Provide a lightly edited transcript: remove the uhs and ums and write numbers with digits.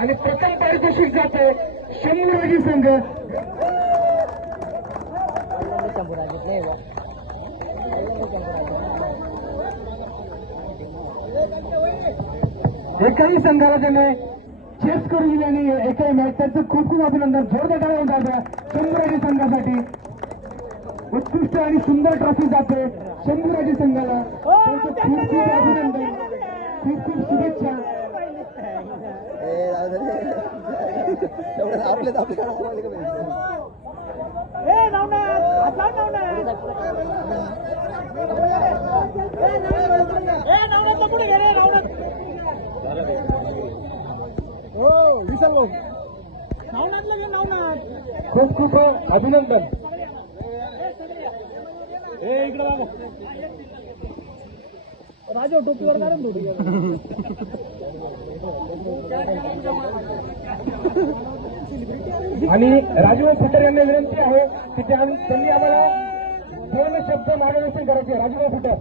आणि प्रथम पारितोषिक जाते शंभूराजी संघ. एकाही संघाला त्याने चेस करून दिली आणि एकाही मॅच त्याचं खूप खूप अभिनंदन. जोरदार टाळ्या होत्या शंभूराजी संघासाठी. उत्कृष्ट आणि सुंदर ट्रॉफी जाते शंभूराजी संघाला. त्यांचं खूप खूप अभिनंदन, खूप खूप शुभेच्छा. खूप खूप अभिनंदन. राजा टोपीवर आणि राजू फुटर यांना विनंती आहे की त्यांनी आम्हाला दोन शब्द मार्गदर्शन करायचे. राजू फुटर.